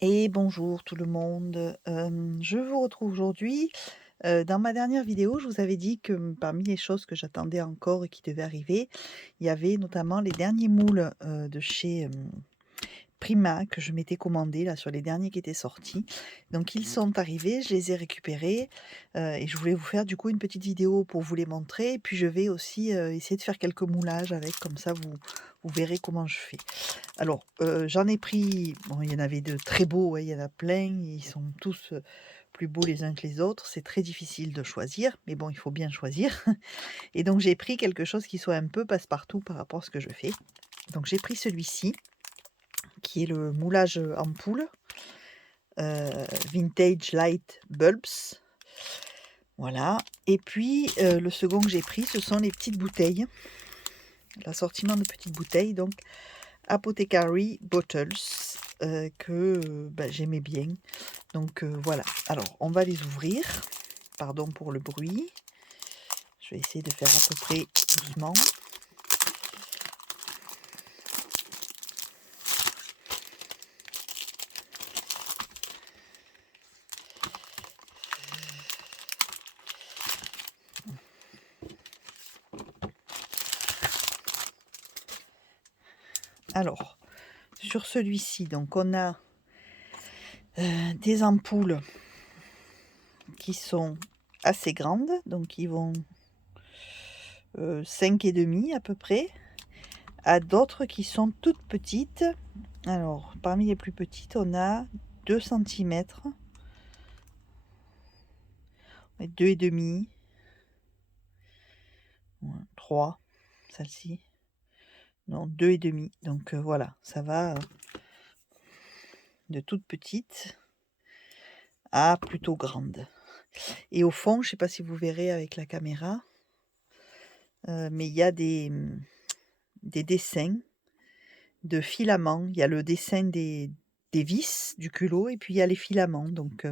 Et bonjour tout le monde. Je vous retrouve aujourd'hui. Dans ma dernière vidéo, je vous avais dit que, parmi les choses que j'attendais encore et qui devaient arriver, il y avait notamment les derniers moules, de chez, Prima que je m'étais commandés là sur les derniers qui étaient sortis. Donc ils sont arrivés, je les ai récupérés, et je voulais vous faire du coup une petite vidéo pour vous les montrer et puis je vais aussi, essayer de faire quelques moulages avec, comme ça vous verrez comment je fais. Alors, j'en ai pris bon, il y en avait de très beaux, ouais, il y en a plein, ils sont tous, plus beaux les uns que les autres. C'est très difficile de choisir, mais bon, il faut bien choisir et donc j'ai pris quelque chose qui soit un peu passe-partout par rapport à ce que je fais. Donc j'ai pris celui-ci, qui est le moulage, ampoule, Vintage Light Bulbs, voilà et puis, le second que j'ai pris, ce sont les petites bouteilles, l'assortiment de petites bouteilles donc Apothecary Bottles, que, bah, j'aimais bien. Donc, voilà. Alors on va les ouvrir. Pardon pour le bruit. Je vais essayer de faire à peu près doucement. Alors, sur celui-ci, donc on a, des ampoules qui sont assez grandes, donc ils vont, 5,5 à peu près, à d'autres qui sont toutes petites. Alors, parmi les plus petites, on a 2 centimètres, 2,5, ouais, 3, celle-ci. Non, 2,5. Donc, voilà, ça va, de toute petite à plutôt grande. Et au fond, je ne sais pas si vous verrez avec la caméra, mais il y a des dessins de filaments. Il y a le dessin des vis du culot et puis il y a les filaments. Donc,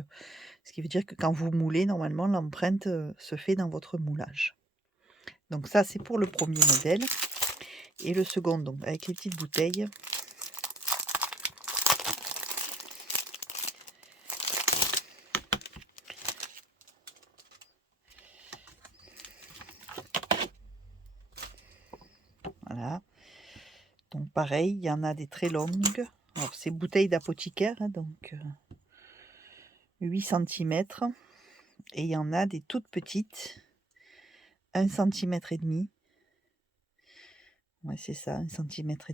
ce qui veut dire que quand vous moulez, normalement, l'empreinte, se fait dans votre moulage. Donc ça, c'est pour le premier modèle et le second, donc avec les petites bouteilles. Voilà. Donc pareil, il y en a des très longues. Alors c'est bouteilles d'apothicaire, hein, donc 8 centimètres. Et il y en a des toutes petites, 1,5 centimètre. Ouais, c'est ça, 1,5 centimètre.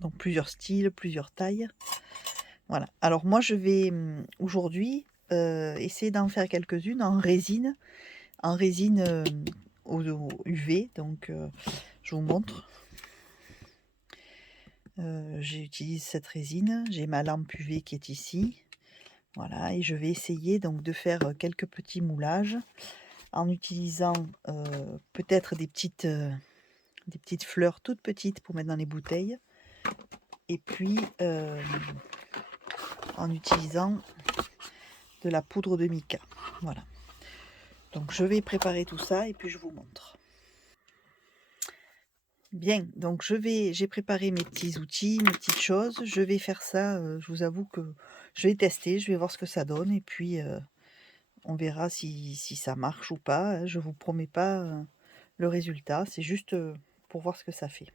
Donc plusieurs styles, plusieurs tailles. Voilà. Alors moi je vais aujourd'hui essayer d'en faire quelques-unes en résine au UV. Donc je vous montre. J'utilise cette résine, j'ai ma lampe UV qui est ici. Voilà, et je vais essayer donc de faire quelques petits moulages en utilisant peut-être des petites fleurs toutes petites pour mettre dans les bouteilles. Et puis en utilisant de la poudre de mica. Voilà. Donc je vais préparer tout ça et puis je vous montre. Bien, donc j'ai préparé mes petits outils, mes petites choses. Je vais faire ça, je vous avoue que je vais tester, je vais voir ce que ça donne et puis on verra si ça marche ou pas, hein. Je vous promets pas, le résultat, c'est juste, pour voir ce que ça fait.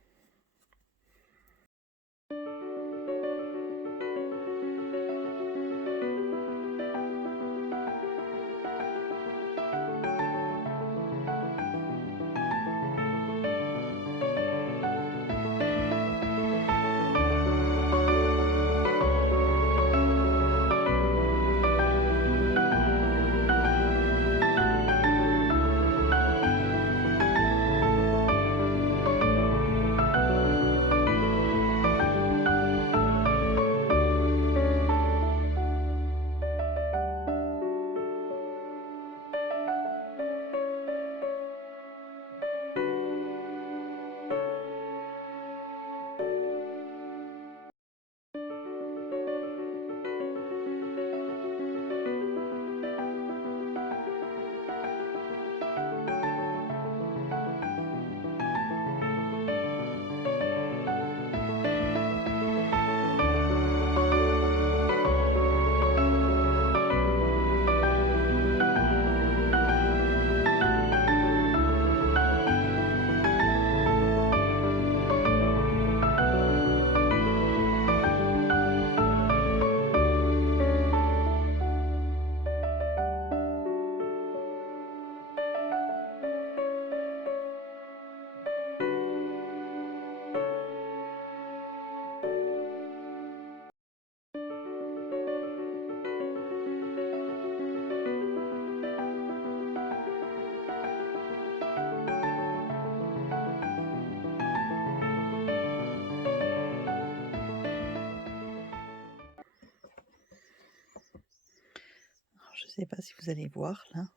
sais pas si vous allez voir là.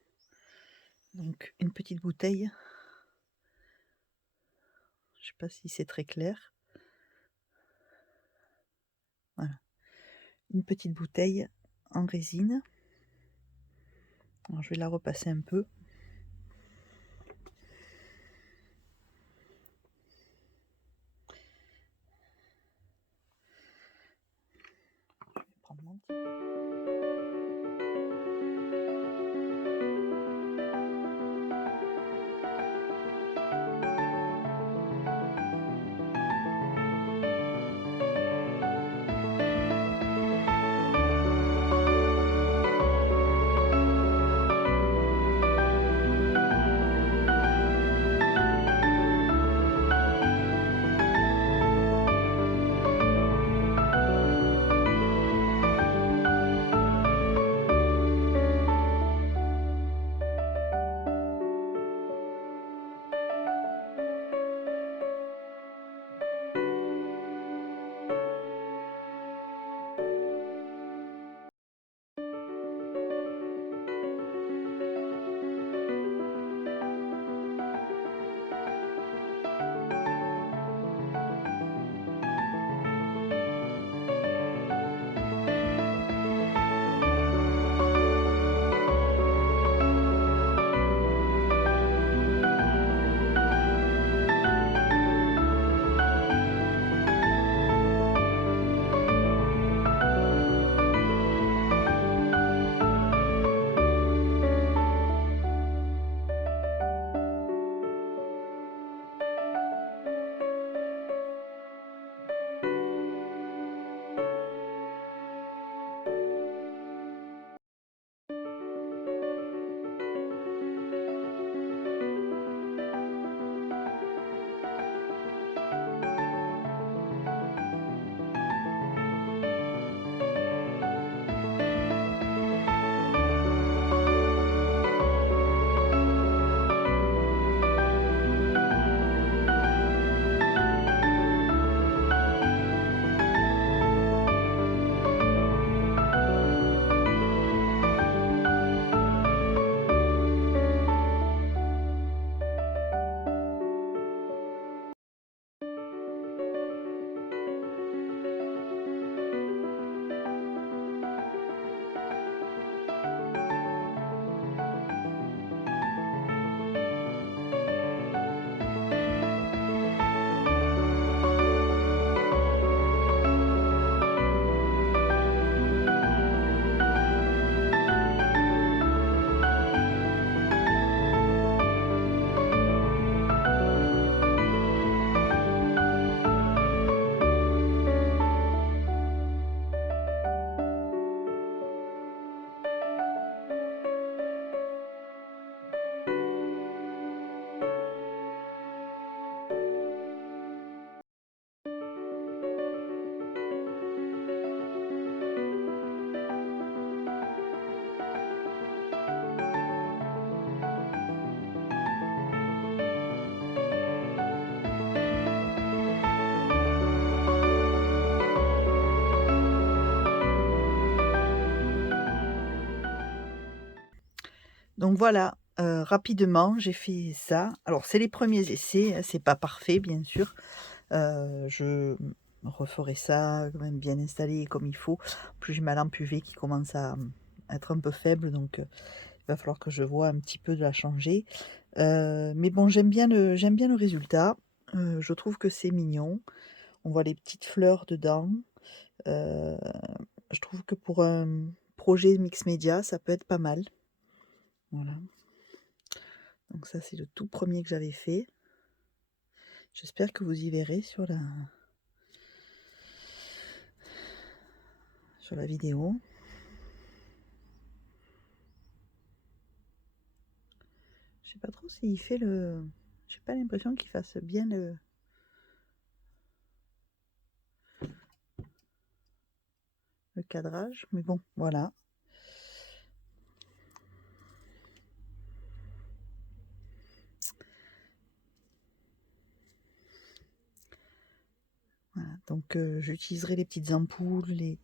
Donc une petite bouteille, je sais pas si c'est très clair. Voilà, une petite bouteille en résine. Alors je vais la repasser un peu. Je vais prendre mon petit. Donc voilà, rapidement, j'ai fait ça. Alors c'est les premiers essais, hein, c'est pas parfait bien sûr. Je referai ça quand même bien installé comme il faut. En plus j'ai ma lampe UV qui commence à, être un peu faible donc il va falloir que je voie un petit peu de la changer. Mais bon j'aime bien le résultat. Je trouve que c'est mignon. On voit les petites fleurs dedans. Heu, je trouve que pour un projet mix média, ça peut être pas mal. Voilà. Donc ça, c'est le tout premier que j'avais fait. J'espère que vous y verrez sur la vidéo. Je sais pas trop s'il fait le... J'ai pas l'impression qu'il fasse bien le cadrage, mais bon, voilà. Voilà, donc j'utiliserai les petites ampoules,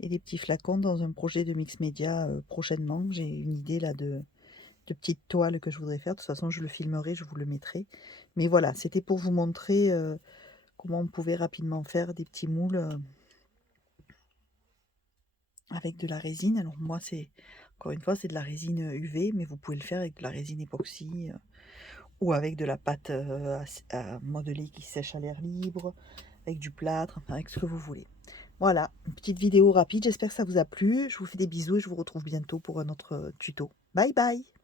et des petits flacons dans un projet de mix média prochainement. J'ai une idée là de petites toiles que je voudrais faire. De toute façon, je le filmerai, je vous le mettrai. Mais voilà, c'était pour vous montrer comment on pouvait rapidement faire des petits moules avec de la résine. Alors moi, c'est encore une fois, c'est de la résine UV, mais vous pouvez le faire avec de la résine époxy ou avec de la pâte à modeler qui sèche à l'air libre, avec du plâtre, enfin avec ce que vous voulez. Voilà, une petite vidéo rapide, j'espère que ça vous a plu. Je vous fais des bisous et je vous retrouve bientôt pour un autre tuto. Bye bye!